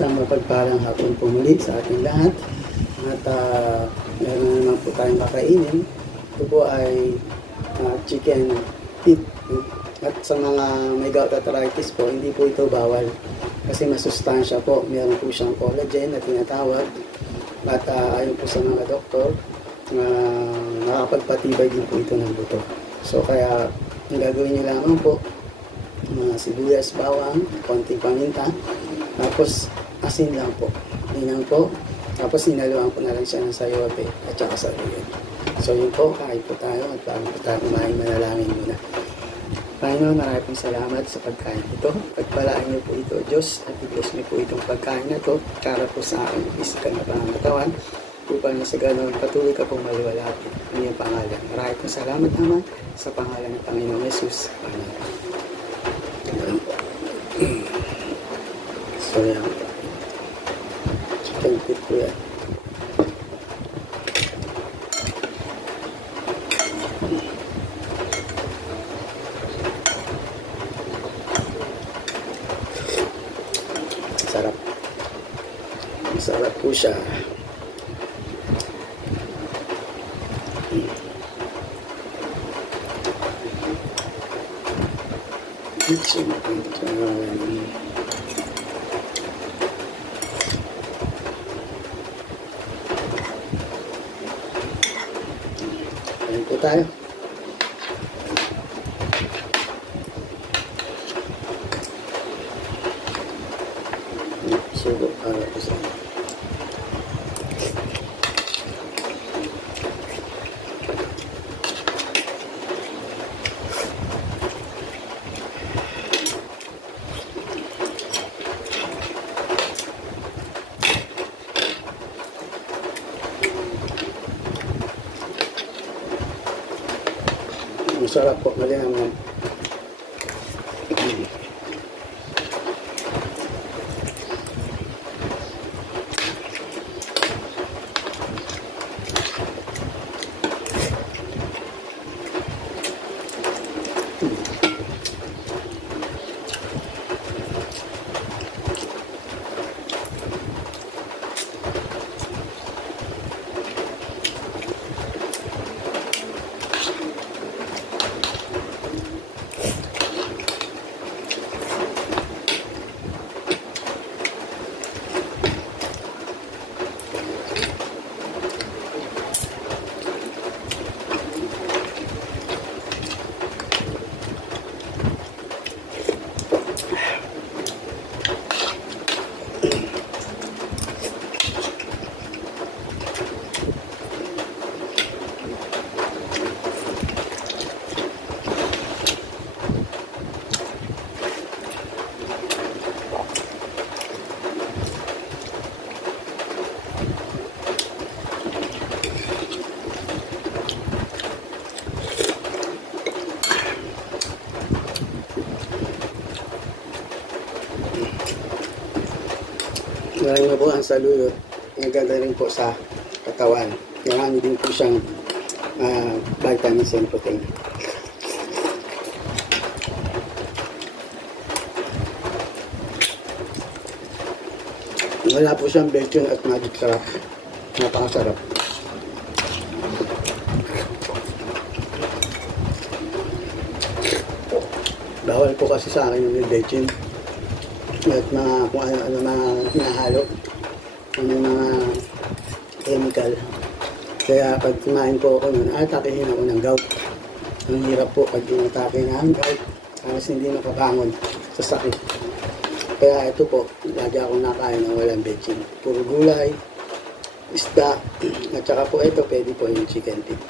Isang mapagpalang hapon po muli sa ating lahat. At meron na naman po tayong kakainin. Ito po ay chicken feet. At sa mga may gout arthritis po, hindi po ito bawal. Kasi masustansya po. Meron po siyang collagen na tinatawag. At ayon po sa mga doktor, nakapagpatibay din po ito ng buto. So kaya ang gagawin nyo lamang po, mga sibuyas, bawang, konting paminta, tapos asin lang po. Yun po. Tapos sinaluan ko na lang siya ng sayote at saka saluyan. So yun po, kain po tayo at bago po tayo kumain, manalangin muna. Panginoon, maraming pong salamat sa pagkain ito. Pagpalaan niyo po ito, Diyos, at i-bless niyo po itong pagkain na ito para po sa aking physical na pangangatawan upang sa ganoon patuloy ka pong maliwalhati ang iyong pangalan. Maraming pong salamat naman sa pangalan ng Panginoong Jesus. Amen. So yan. Chicken feet po yan. Sarap. Masarap po siya. Ayan po tayo. Sugo para po sa masarap po, malinamnam. Maraming po ang saluyot. Maganda rin po sa katawan. Marami din po siyang vitamins and protein. Wala po siyang belchon at magic sarap. Napakasarap. Bawal po kasi sa akin yung belchon. At mga kung ano mga hinahalo, ano mga chemical. Kaya pag kumain po ako nun, atakehin ako ng gout. Ang hirap po pag inatake na ang gout, halos hindi makabangon sa sakit. Kaya ito po, lagi akong nakain ng walang bechin. Puro gulay, isda, at saka po ito, pwede po yung chicken feet.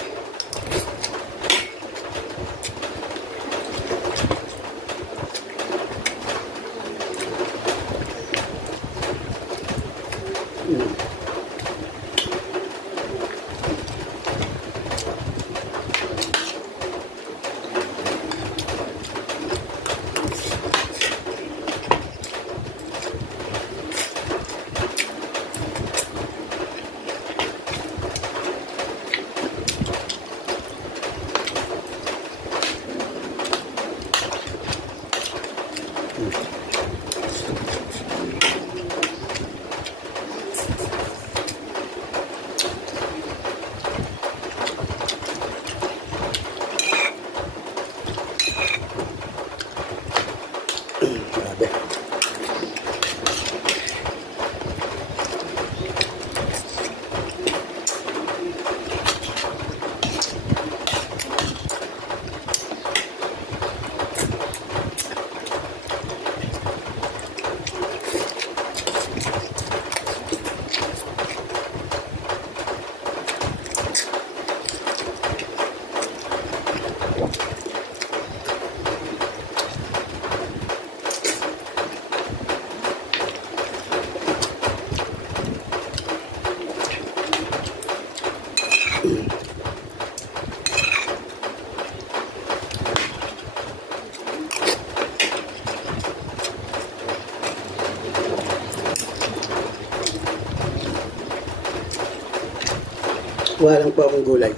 Walang po akong gulay.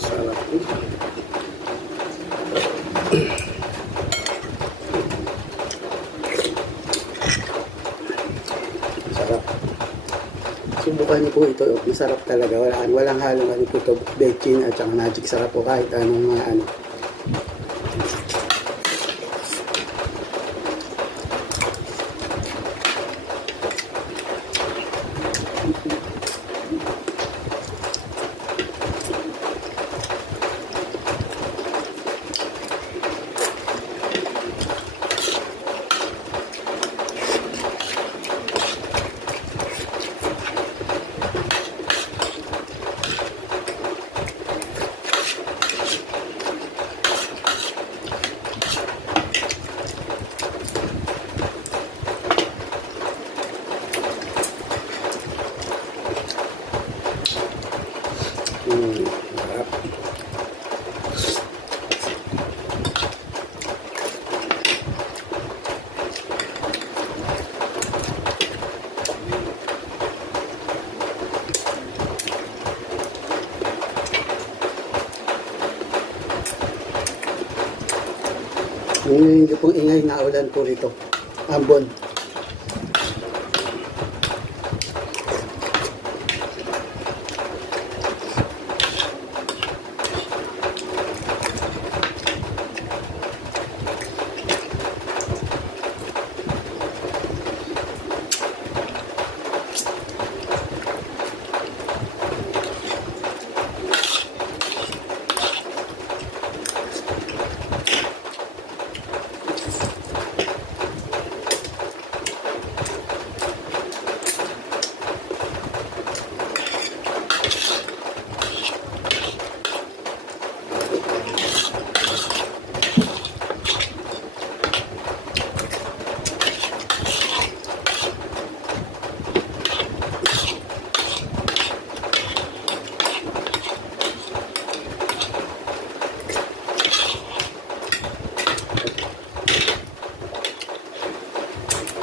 Sarap. Sarap. Subukan niyo po ito. Masarap talaga. Walang halong ano po ito. Bechin at saka magic sarap po kahit anong mga ano. Sarap. Hindi pong ingay na ulan po rito. Ambon.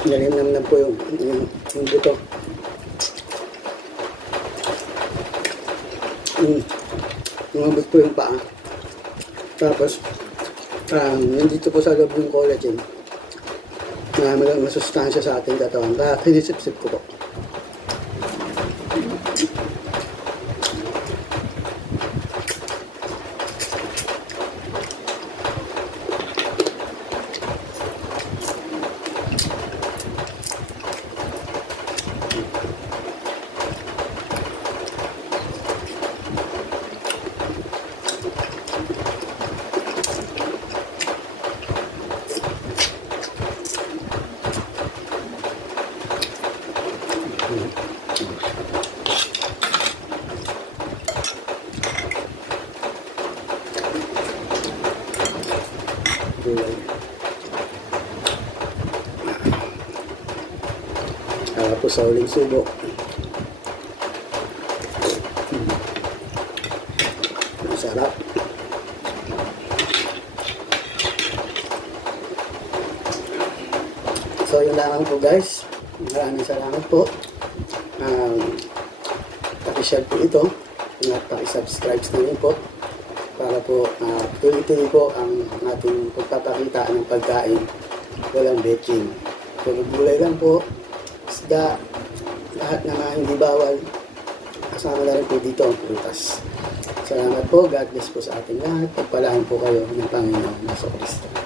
Nalinam po yung buto. Umabot po yung paa. Tapos, nandito po sa loob yung collagen. Maraming masustansya sa ating katawan. Kaya kinisip-sip ko po. Tapos sa uling subo. Masarap. So yun lang po guys. Maraming salamat po. Paki-share po ito. At paki-subscribe na rin po. Para po tuloy-tuloy po ang ating pagpapakita ng pagkain. Walang betching. Puro gulay lang po. Isda. Lahat na hindi bawal. Kasama na rin po dito ang prutas. Salamat po. God bless po sa ating lahat. Pagpalain po kayo ng Panginoon. Nasa Kristo.